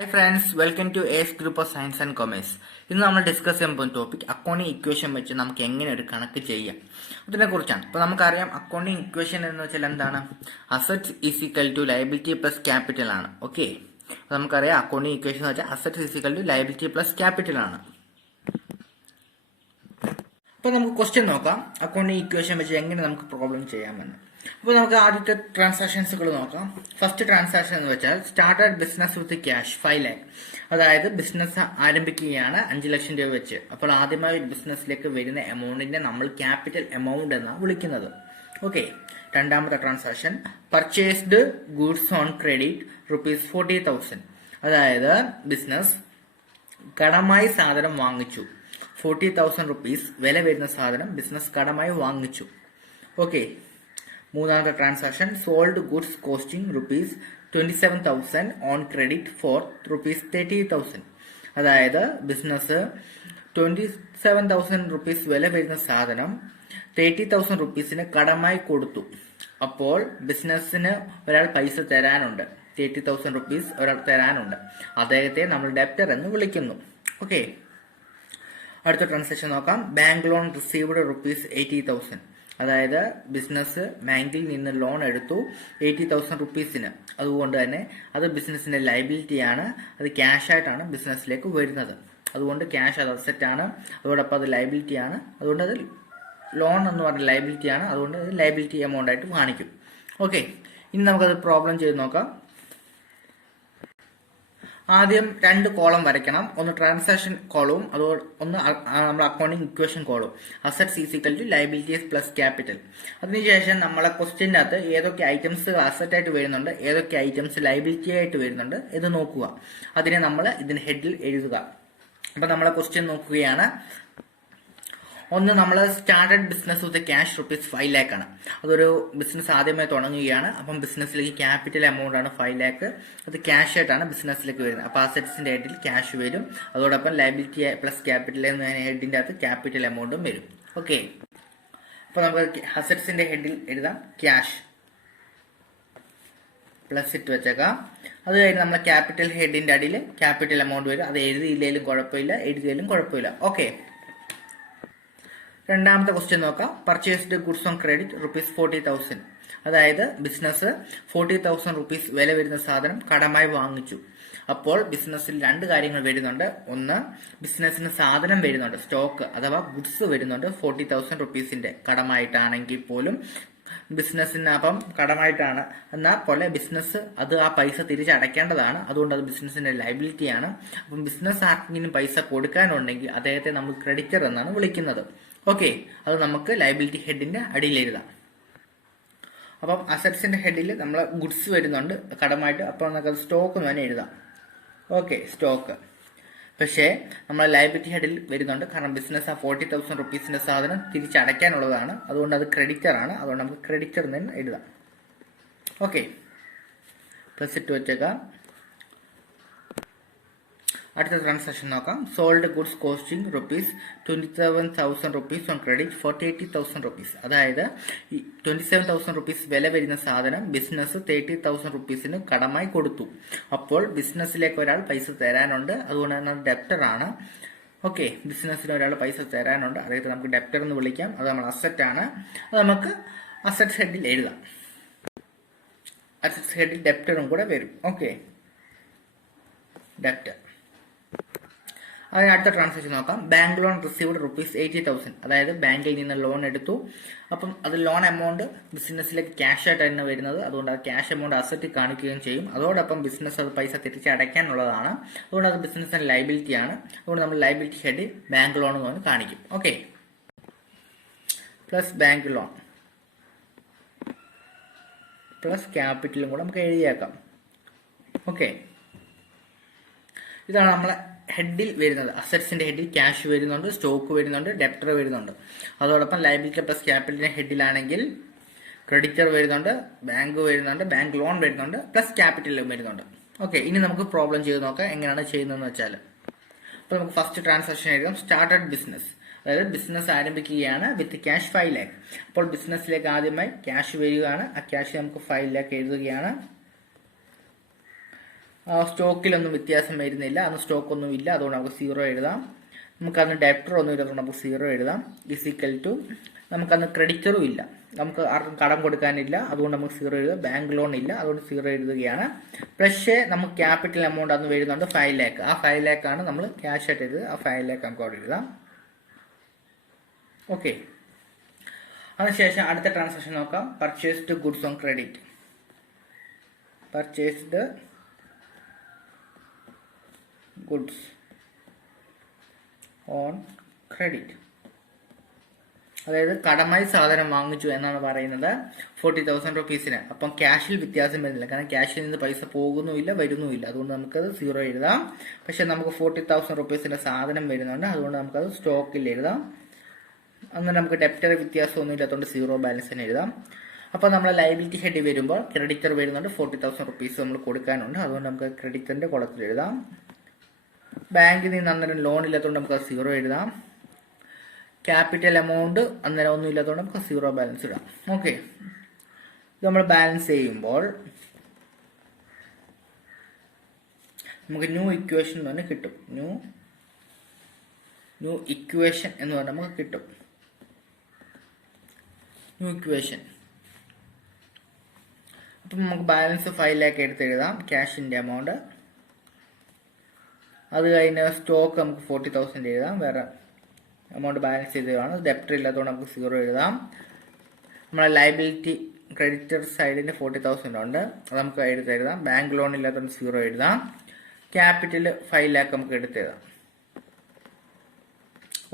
Hi friends, welcome to AS Group of Science and Commerce. ഇന്ന് നമ്മൾ discuss ചെയ്യാൻ പോകുന്ന ടോപ്പിക് അക്കൗണ്ടിങ് ഇക്വേഷൻ വെച്ച് നമുക്ക് എങ്ങനെ ഒരു കണക്ക് ചെയ്യാം ഇതിനെ കുറിച്ചാണ്. അപ്പോൾ നമുക്കറിയാം അക്കൗണ്ടിങ് ഇക്വേഷൻ എന്ന് വെച്ചാൽ എന്താണ്? Assets is equal to liability plus capital ആണ്. ഓക്കെ, നമുക്കറിയാം അക്കൗണ്ടിങ് ഇക്വേഷൻ എന്ന് വെച്ചാൽ assets is equal to liability plus capital ആണ്. അപ്പോൾ നമുക്ക് ക്വസ്റ്റ്യൻ നോക്കാം, അക്കൗണ്ടിങ് ഇക്വേഷൻ വെച്ച് എങ്ങനെ നമുക്ക് പ്രോബ്ലം ചെയ്യാമെന്ന്. അപ്പോൾ നമുക്ക് ആദ്യത്തെ ട്രാൻസാക്ഷൻസുകൾ നോക്കാം. ഫസ്റ്റ് ട്രാൻസാക്ഷൻ എന്ന് വെച്ചാൽ started business with cash 5 lakh. അതായത് ബിസിനസ് ആരംഭിക്കുകയാണ് 5 ലക്ഷം രൂപ വെച്ച്. അപ്പോൾ ആദ്യമായി ബിസിനസ്സിലേക്ക് വരുന്ന എമൗണ്ടിനെ നമ്മൾ ക്യാപിറ്റൽ എമൗണ്ട് എന്നാണ് വിളിക്കുന്നത്. ഓക്കെ, രണ്ടാമത്തെ transaction purchased goods on credit ₹40,000. അതായത് ബിസിനസ് കടമായി സാധനം വാങ്ങിച്ചു. 40,000 rupees വില വരുന്ന സാധനം ബിസിനസ് കടമായി വാങ്ങിച്ചു. ഓക്കെ, മൂന്നാമത്തെ transaction sold goods costing ₹27,000 on credit for ₹30,000. അതായത് ബിസിനസ് 27,000 rupees വില വരുന്ന സാധനം 30,000 rupeesന് കടമായി കൊടുത്തു. അപ്പോൾ ബിസിനസ്സിന് ഒരാൾ പൈസ തരാനുണ്ട്, 30,000 rupees ഒരാൾ തരാനുണ്ട്. അദ്ദേഹത്തെ നമ്മൾ ഡെപ്റ്റർ എന്ന് വിളിക്കുന്നു. ഓക്കെ, അടുത്ത ട്രാൻസാക്ഷൻ നോക്കാം. Bank loan received ₹80,000. അതായത് ബിസിനസ് ബാങ്കിൽ നിന്ന് ലോൺ എടുത്തു 80,000 rupeesന്. അതുകൊണ്ട് തന്നെ അത് ബിസിനസിന്റെ ലയബിലിറ്റി ആണ്, അത് ക്യാഷ് ആയിട്ടാണ് ബിസിനസ്സിലേക്ക് വരുന്നത്. അതുകൊണ്ട് ക്യാഷ് അത് അസറ്റ് ആണ്, അതോടൊപ്പം അത് ലയബിലിറ്റി ആണ്. അതുകൊണ്ട് അത് ലോൺ എന്ന് പറഞ്ഞ ലയബിലിറ്റി ആണ്, അതുകൊണ്ട് അത് ലയബിലിറ്റി എമൗണ്ട് ആയിട്ട് കാണിക്കും. ഓക്കെ, ഇനി നമുക്കത് പ്രോബ്ലം ചെയ്ത് നോക്കാം. ആദ്യം രണ്ട് കോളം വരയ്ക്കണം, ഒന്ന് ട്രാൻസാക്ഷൻ കോളവും ഒന്ന് നമ്മൾ അക്കൗണ്ടിങ് ഇക്വേഷൻ കോളവും. Assets is equal to liabilities plus capital. അതിനുശേഷം നമ്മളെ ക്വസ്റ്റ്യൻ്റെ അകത്ത് ഏതൊക്കെ ഐറ്റംസ് അസറ്റ് ആയിട്ട് വരുന്നുണ്ട്, ഏതൊക്കെ ഐറ്റംസ് ലയബിലിറ്റി ആയിട്ട് വരുന്നുണ്ട് എന്ന് നോക്കുക. അതിനെ നമ്മൾ ഇതിന് ഹെഡിൽ എഴുതുക. അപ്പൊ നമ്മളെ ക്വസ്റ്റ്യൻ നോക്കുകയാണ്. ഒന്ന്, നമ്മൾ started business with cash ₹5 lakh ആണ്. അതൊരു ബിസിനസ് ആദ്യമായി തുടങ്ങുകയാണ്. അപ്പം ബിസിനസ്സിലേക്ക് ക്യാപിറ്റൽ എമൗണ്ട് ആണ് 5 lakh. അത് ക്യാഷ് ആയിട്ടാണ് ബിസിനസ്സിലേക്ക് വരുന്നത്. അപ്പൊ അസറ്റ്സിന്റെ ഹെഡിൽ ക്യാഷ് വരും, അതോടൊപ്പം ലയബിലിറ്റി പ്ലസ് ക്യാപിറ്റൽ എന്ന ഹെഡിന്റെ അകത്ത് ക്യാപിറ്റൽ എമൗണ്ടും വരും. ഓക്കെ, അപ്പൊ നമുക്ക് അസറ്റ്സിന്റെ ഹെഡിൽ എഴുതാം ക്യാഷ് പ്ലസ് ഇട്ട് വെച്ചേക്കാം. അത് കഴിഞ്ഞ് നമ്മളെ ക്യാപിറ്റൽ ഹെഡിന്റെ അടിയിൽ ക്യാപിറ്റൽ എമൗണ്ട് വരും. അത് എഴുതിയില്ലെങ്കിലും കുഴപ്പമില്ല, എഴുതിയാലും കുഴപ്പമില്ല. ഓക്കെ, രണ്ടാമത്തെ ക്വസ്റ്റ്യൻ നോക്കാം. Purchased goods on credit ₹40,000. അതായത് ബിസിനസ് 40,000 rupees വില വരുന്ന സാധനം കടമായി വാങ്ങിച്ചു. അപ്പോൾ ബിസിനസ്സിൽ രണ്ട് കാര്യങ്ങൾ വരുന്നുണ്ട്. ഒന്ന്, ബിസിനസ്സിന് സാധനം വരുന്നുണ്ട്, സ്റ്റോക്ക് അഥവാ ഗുഡ്സ് വരുന്നുണ്ട് 40,000 rupeesന്റെ കടമായിട്ടാണെങ്കിൽ പോലും ബിസിനസ്സിന് അപ്പം കടമായിട്ടാണ് എന്നാൽ പോലെ ബിസിനസ് അത് ആ പൈസ തിരിച്ചടയ്ക്കേണ്ടതാണ്. അതുകൊണ്ട് അത് ബിസിനസിന്റെ ലയബിലിറ്റി ആണ്. അപ്പം ബിസിനസ് ആർക്കെങ്കിലും പൈസ കൊടുക്കാനുണ്ടെങ്കിൽ അദ്ദേഹത്തെ നമ്മൾ ക്രെഡിറ്റർ എന്നാണ് വിളിക്കുന്നത്. ഓക്കെ, അത് നമുക്ക് ലയബിലിറ്റി ഹെഡിന്റെ അടിയിൽ എഴുതാം. അപ്പം അസറ്റ്സിന്റെ ഹെഡിൽ നമ്മൾ ഗുഡ്സ് വരുന്നുണ്ട് കടമായിട്ട്, അപ്പോൾ നമുക്ക് അത് സ്റ്റോക്ക് എന്ന് തന്നെ എഴുതാം. Okay, stock. പക്ഷേ നമ്മൾ ലയബിലിറ്റി ഹെഡിൽ വരുന്നുണ്ട്, കാരണം ബിസിനസ് ആ 40,000 rupeesന്റെ സാധനം തിരിച്ചടയ്ക്കാനുള്ളതാണ്. അതുകൊണ്ട് അത് ക്രെഡിറ്റർ ആണ്. അതുകൊണ്ട് നമുക്ക് ക്രെഡിറ്റർ എന്ന് തന്നെ എഴുതാം. ഓക്കെ, പ്ലസ് ഇട്ട് വെച്ചേക്കാം. അടുത്ത ട്രാൻസാക്ഷൻ നോക്കാം. Sold goods costing ₹27,000 on credit for 30,000 rupees. അതായത് 27,000 rupees വില വരുന്ന സാധനം ബിസിനസ് 30,000 rupeesന് കടമായി കൊടുത്തു. അപ്പോൾ ബിസിനസ്സിലേക്ക് ഒരാൾ പൈസ തരാനുണ്ട്, അതുകൊണ്ട് തന്നെ ഡെപ്റ്റർ ആണ്. ഓക്കെ, ബിസിനസ്സിന് ഒരാൾ പൈസ തരാനുണ്ട്, അതായത് നമുക്ക് ഡെപ്റ്റർ എന്ന് വിളിക്കാം. അത് നമ്മൾ അസറ്റ് ആണ്. അത് നമുക്ക് അസറ്റ് ഹെഡിൽ എഴുതാം. അസറ്റ് ഹെഡിൽ ഡെപ്റ്ററും കൂടെ വരും. Okay, debtor. അതിന് അടുത്ത ട്രാൻസാക്ഷൻ നോക്കാം. Bank loan received ₹80,000. അതായത് ബാങ്കിൽ നിന്ന് ലോൺ എടുത്തു. അപ്പം അത് ലോൺ എമൗണ്ട് ബിസിനസ്സിലേക്ക് ക്യാഷ് ആയിട്ട് തന്നെ വരുന്നത്. അതുകൊണ്ട് ആ ക്യാഷ് എമൗണ്ട് അസറ്റ് കാണിക്കുകയും ചെയ്യും. അതോടൊപ്പം ബിസിനസ് അത് പൈസ തിരിച്ചടയ്ക്കാനുള്ളതാണ്. അതുകൊണ്ട് അത് ബിസിനസിന്റെ ലയബിലിറ്റി ആണ്. അതുകൊണ്ട് നമ്മൾ ലയബിലിറ്റി ഹെഡ് ബാങ്ക് ലോൺ എന്ന് കാണിക്കും. Okay, plus bank loan plus ക്യാപിറ്റലും കൂടെ നമുക്ക് എഴുതിയേക്കാം. ഓക്കെ, ഇതാണ് നമ്മളെ ഹെഡിൽ വരുന്നത്. അസറ്റ്സിന്റെ ഹെഡിൽ ക്യാഷ് വരുന്നുണ്ട്, സ്റ്റോക്ക് വരുന്നുണ്ട്, ഡെപ്റ്റർ വരുന്നുണ്ട്. അതോടൊപ്പം ലയബിലിറ്റി പ്ലസ് ക്യാപിറ്റലിന്റെ ഹെഡിലാണെങ്കിൽ ക്രെഡിറ്റർ വരുന്നുണ്ട്, ബാങ്ക് വരുന്നുണ്ട്, ബാങ്ക് ലോൺ വരുന്നുണ്ട്, പ്ലസ് ക്യാപിറ്റലും വരുന്നുണ്ട്. ഓക്കെ, ഇനി നമുക്ക് പ്രോബ്ലം ചെയ്ത് നോക്കാം എങ്ങനെയാണ് ചെയ്യുന്നതെന്ന് വെച്ചാൽ. അപ്പോൾ നമുക്ക് ഫസ്റ്റ് ട്രാൻസാക്ഷൻ എഴുതാം. സ്റ്റാർട്ടഡ് ബിസിനസ്, അതായത് ബിസിനസ് ആരംഭിക്കുകയാണ് വിത്ത് ക്യാഷ് 5 lakh. അപ്പോൾ ബിസിനസ്സിലേക്ക് ആദ്യമായി ക്യാഷ് വരികയാണ്. ആ ക്യാഷ് നമുക്ക് 5 lakh എഴുതുകയാണ്. സ്റ്റോക്കിലൊന്നും വ്യത്യാസം വരുന്നില്ല, അന്ന് സ്റ്റോക്ക് ഒന്നും ഇല്ല, അതുകൊണ്ട് നമുക്ക് 0 എഴുതാം. നമുക്കന്ന് ഡെപ്റ്റർ ഒന്നും ഇല്ല, അതുകൊണ്ട് നമുക്ക് 0 എഴുതാം. ഈസിക്കൽ ടു നമുക്കന്ന് ക്രെഡിറ്ററും ഇല്ല, നമുക്ക് ആർക്കും കടം കൊടുക്കാനില്ല, അതുകൊണ്ട് നമുക്ക് 0 എഴുതാം. ബാങ്ക് ലോൺ ഇല്ല, അതുകൊണ്ട് 0 എഴുതുകയാണ്. പക്ഷേ നമുക്ക് ക്യാപിറ്റൽ എമൗണ്ട് അന്ന് വരുന്നുണ്ട് 5 ലാക്ക്. ആ 5 ലാക്ക് ആണ് നമ്മൾ ക്യാഷ് ആയിട്ട് എഴുതുക. ആ 5 ലാക്ക് നമുക്ക് അവിടെ എഴുതാം. ഓക്കെ. അതിനുശേഷം അടുത്ത ട്രാൻസാക്ഷൻ നോക്കാം. Purchased goods on credit. Purchased goods on credit, അതായത് കടമായി സാധനം വാങ്ങിച്ചു എന്നാണ് പറയുന്നത് 40,000 റുപ്പീസിന്. അപ്പം ക്യാഷിൽ വ്യത്യാസം വരുന്നില്ല, കാരണം ക്യാഷിൽ നിന്ന് പൈസ പോകുന്നുമില്ല വരുന്നുമില്ല, അതുകൊണ്ട് നമുക്കത് 0 എഴുതാം. പക്ഷെ നമുക്ക് 40,000 റുപ്പീസിന്റെ സാധനം വരുന്നുണ്ട്, അതുകൊണ്ട് നമുക്കത് സ്റ്റോക്കിൽ എഴുതാം. അന്ന് നമുക്ക് ഡെപ്റ്റർ വ്യത്യാസമൊന്നും ഇല്ലാത്തതുകൊണ്ട് 0 ബാലൻസ് തന്നെ എഴുതാം. അപ്പോൾ നമ്മൾ ലയബിലിറ്റി ഹെഡ് വരുമ്പോൾ ക്രെഡിറ്റർ വരുന്നുണ്ട്, 40,000 റുപ്പീസ് നമ്മൾ കൊടുക്കാനുണ്ട്, അതുകൊണ്ട് നമുക്ക് ക്രെഡിറ്ററിന്റെ കുളത്തിൽ എഴുതാം. ബാങ്കിൽ നിന്ന് അന്നേരം ലോൺ ഇല്ലാത്തതുകൊണ്ട് നമുക്ക് 0 എഴുതാം. ക്യാപിറ്റൽ എമൗണ്ട് അന്നേരം ഒന്നും ഇല്ലാത്തതുകൊണ്ട് നമുക്ക് 0 ബാലൻസ് ഇടാം. ഓക്കെ. ഇത് നമ്മൾ ബാലൻസ് ചെയ്യുമ്പോൾ നമുക്ക് ന്യൂ ഇക്വേഷൻ എന്ന് പറഞ്ഞാൽ കിട്ടും. ന്യൂ ഇക്വേഷൻ എന്ന് പറഞ്ഞാൽ നമുക്ക് കിട്ടും. New equation. അപ്പം നമുക്ക് ബാലൻസ് 5 ലാക്ക് എടുത്ത് എഴുതാം, ക്യാഷിന്റെ എമൗണ്ട്. അത് കഴിഞ്ഞ് സ്റ്റോക്ക് നമുക്ക് 40,000 എഴുതാം, വേറെ എമൗണ്ട് ബാലൻസ് ചെയ്തതാണ്. ഡെപ്റ്റർ ഇല്ലാത്തതുകൊണ്ട് നമുക്ക് 0 എഴുതാം. നമ്മളെ ലയബിലിറ്റി ക്രെഡിറ്റർ സൈഡിന് 40,000 ഉണ്ട്, അത് നമുക്ക് എടുത്ത് എഴുതാം. ബാങ്ക് ലോൺ ഇല്ലാത്തതുകൊണ്ട് 0 എഴുതാം. ക്യാപിറ്റൽ 5 ലാക്ക് നമുക്ക് എടുത്ത് എഴുതാം.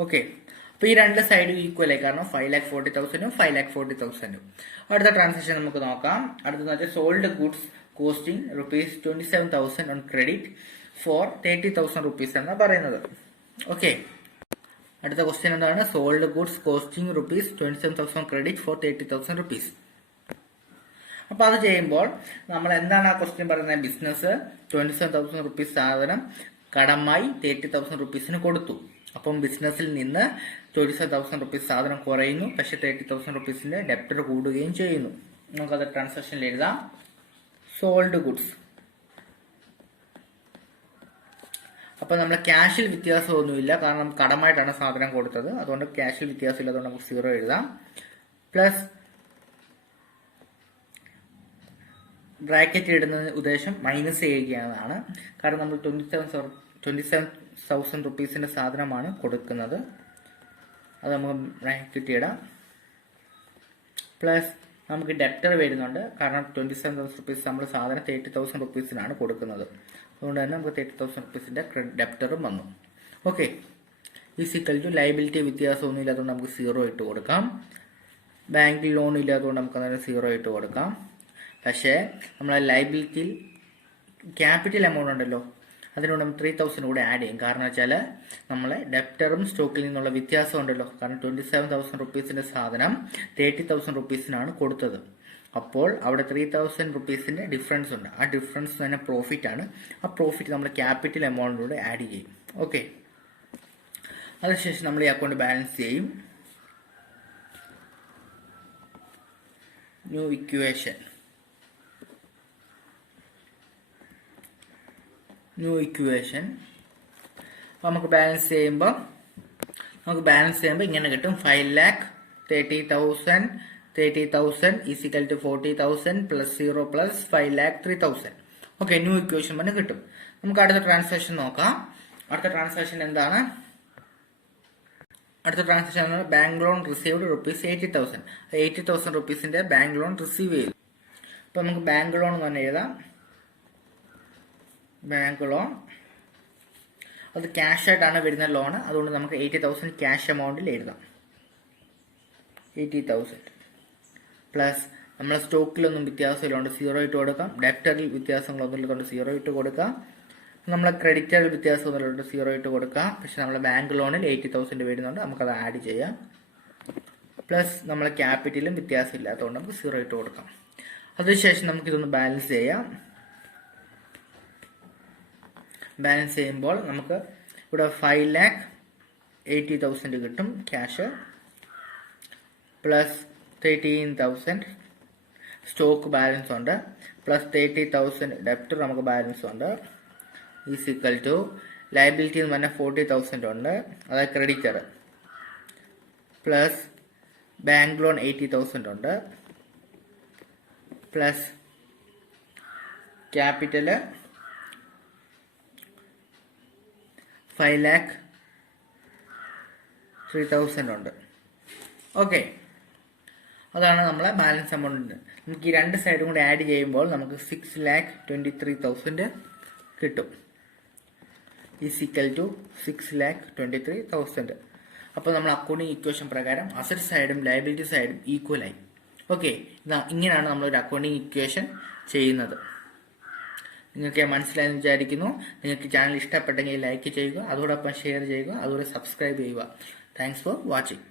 ഓക്കെ. അപ്പൊ ഈ രണ്ട് സൈഡും ഈക്വൽ ആയി, കാരണം 5,40,000 5,40,000. അടുത്ത ട്രാൻസാക്ഷൻ നമുക്ക് നോക്കാം. അടുത്ത sold goods costing ₹27,000 on credit for 30,000 rupees എന്നാണ് പറയുന്നത്. ഓക്കെ. അടുത്ത ക്വസ്റ്റ്യൻ എന്താണ്? Sold goods costing ₹27,000 credit for 30,000 rupees. അപ്പൊ അത് ചെയ്യുമ്പോൾ നമ്മൾ എന്താണ് ആ ക്വസ്റ്റ്യൻ പറയുന്നത്? ബിസിനസ് 27,000 റുപ്പീസ് സാധനം കടമായി 30,000 റുപ്പീസിന് കൊടുത്തു. അപ്പം ബിസിനസ്സിൽ നിന്ന് 27,000 റുപ്പീസ് സാധനം കുറയുന്നു, പക്ഷെ 30,000 റുപ്പീസിന്റെ ഡെപ്റ്റർ കൂടുകയും ചെയ്യുന്നു. നമുക്കത് ട്രാൻസാക്ഷനിൽ എഴുതാം. Sold goods. അപ്പൊ നമ്മൾ ക്യാഷിൽ വ്യത്യാസമൊന്നുമില്ല, കാരണം കടമായിട്ടാണ് സാധനം കൊടുത്തത്, അതുകൊണ്ട് ക്യാഷിൽ വ്യത്യാസമില്ല, അതുകൊണ്ട് നമുക്ക് 0 എഴുതാം. പ്ലസ് ബ്രാക്കറ്റ് ഇടുന്ന ഉദ്ദേശം മൈനസ് ചെയ്യുകയാണ്, കാരണം നമ്മൾ 27,000 റുപ്പീസിന്റെ സാധനമാണ് കൊടുക്കുന്നത്, അത് നമുക്ക് ബ്രാക്കറ്റ് ഇടാം. പ്ലസ് നമുക്ക് ഡെപ്റ്റർ വരുന്നുണ്ട്, കാരണം 27,000 റുപ്പീസ് നമ്മൾ സാധനം 30,000 റുപ്പീസിനാണ് കൊടുക്കുന്നത്, അതുകൊണ്ട് തന്നെ നമുക്ക് 30,000 റുപ്പീസിന്റെ ഡെപ്റ്ററും വന്നു. ഓക്കെ. ഈസിക്കൽ ടു ലയബിലിറ്റി വ്യത്യാസമൊന്നും ഇല്ലാത്തതുകൊണ്ട് നമുക്ക് 0 ഇട്ട് കൊടുക്കാം. ബാങ്കിൽ ലോൺ ഇല്ലാത്തതുകൊണ്ട് നമുക്ക് അന്നേരം 0 ഇട്ട് കൊടുക്കാം. പക്ഷേ നമ്മളെ ലയബിലിറ്റിയിൽ ക്യാപിറ്റൽ എമൗണ്ട് ഉണ്ടല്ലോ, അതിനോട് നമ്മൾ 3,000 കൂടെ ആഡ് ചെയ്യും. കാരണം വെച്ചാൽ നമ്മളെ ഡെപ്റ്ററും സ്റ്റോക്കിൽ നിന്നുള്ള വ്യത്യാസം ഉണ്ടല്ലോ, കാരണം 27,000 റുപ്പീസിന്റെ സാധനം 30,000 റുപ്പീസിനാണ് കൊടുത്തത്. അപ്പോൾ അവിടെ 3,000 റുപ്പീസിന്റെ ഡിഫറൻസ് ഉണ്ട്. ആ ഡിഫറൻസ് തന്നെ പ്രോഫിറ്റ് ആണ്. ആ പ്രോഫിറ്റ് നമ്മൾ ക്യാപിറ്റൽ എമൗണ്ടിലൂടെ ആഡ് ചെയ്യും. ഓക്കെ. അതിനുശേഷം നമ്മൾ ഈ അക്കൗണ്ട് ബാലൻസ് ചെയ്യും. New equation. നമുക്ക് ബാലൻസ് ചെയ്യുമ്പോൾ ഇങ്ങനെ കിട്ടും. 5,30,000 is equal to 40,000 plus 0 plus 5,03,000. Okay. New equation തന്നെ കിട്ടും. നമുക്ക് അടുത്ത ട്രാൻസാക്ഷൻ നോക്കാം. അടുത്ത ട്രാൻസാക്ഷൻ എന്താണ്? Bank loan received ₹80,000. 80,000 റുപ്പീസിന്റെ ബാങ്ക് ലോൺ റിസീവ് ചെയ്തു. അപ്പൊ നമുക്ക് ബാങ്ക് ലോൺ എന്ന് തന്നെ എഴുതാം. ബാങ്ക് ലോൺ അത് ക്യാഷ് ആയിട്ടാണ് വരുന്ന ലോൺ, അതുകൊണ്ട് നമുക്ക് 80,000 ക്യാഷ് എമൗണ്ടിൽ എഴുതാം. 80,000 പ്ലസ് നമ്മൾ സ്റ്റോക്കിലൊന്നും വ്യത്യാസമില്ലാണ്ട് 0 ഇട്ട് കൊടുക്കാം. ഡെപ്റ്ററിൽ വ്യത്യാസങ്ങളൊന്നും ഇല്ലാത്തതുകൊണ്ട് 0 ഇട്ട് കൊടുക്കാം. നമ്മളെ ക്രെഡിറ്ററിൽ വ്യത്യാസമൊന്നുമില്ലാണ്ട് 0 ഇട്ട് കൊടുക്കാം. പക്ഷെ നമ്മളെ ബാങ്ക് ലോണിൽ 80,000 വരുന്നുണ്ട്, നമുക്കത് ആഡ് ചെയ്യാം. പ്ലസ് നമ്മളെ ക്യാപിറ്റലും വ്യത്യാസം ഇല്ലാത്തതുകൊണ്ട് നമുക്ക് 0 ഇട്ട് കൊടുക്കാം. അതിനുശേഷം നമുക്കിതൊന്ന് ബാലൻസ് ചെയ്യാം. ബാലൻസ് ചെയ്യുമ്പോൾ നമുക്ക് ഇവിടെ 5,80,000 കിട്ടും ക്യാഷ്, പ്ലസ് 13,000 സ്റ്റോക്ക് ബാലൻസ് ഉണ്ട്. പ്ലസ് 30,000 ഡെപ്റ്റർ നമുക്ക് ബാലൻസ് ഉണ്ട് ഈസ് ഈക്വൽ ടു ലയബിലിറ്റി എന്ന് പറഞ്ഞാൽ 40,000 ഉണ്ട്, അതായത് ക്രെഡിറ്റർ, പ്ലസ് ബാങ്ക് ലോൺ 80,000 ഉണ്ട്, പ്ലസ് ക്യാപിറ്റല് 5,03,000 ഉണ്ട്. ഓക്കെ, അതാണ് നമ്മളെ ബാലൻസ് എമൗണ്ട്. നമുക്ക് ഈ രണ്ട് സൈഡും കൂടി ആഡ് ചെയ്യുമ്പോൾ നമുക്ക് 6,23,000 കിട്ടും. Is equal to 6,23,000. അപ്പോൾ നമ്മൾ അക്കൗണ്ടിങ് ഇക്വേഷൻ പ്രകാരം അസറ്റ് സൈഡും ലയബിലിറ്റി സൈഡും ഈക്വൽ ആയി. ഓക്കെ, ഇങ്ങനെയാണ് നമ്മളൊരു അക്കൗണ്ടിങ് ഇക്വേഷൻ ചെയ്യുന്നത്. നിങ്ങൾക്ക് മനസ്സിലായെന്ന് വിചാരിക്കുന്നു. നിങ്ങൾക്ക് ചാനൽ ഇഷ്ടപ്പെട്ടെങ്കിൽ ലൈക്ക് ചെയ്യുക, അതോടൊപ്പം ഷെയർ ചെയ്യുക, അതുപോലെ സബ്സ്ക്രൈബ് ചെയ്യുക. Thanks for watching.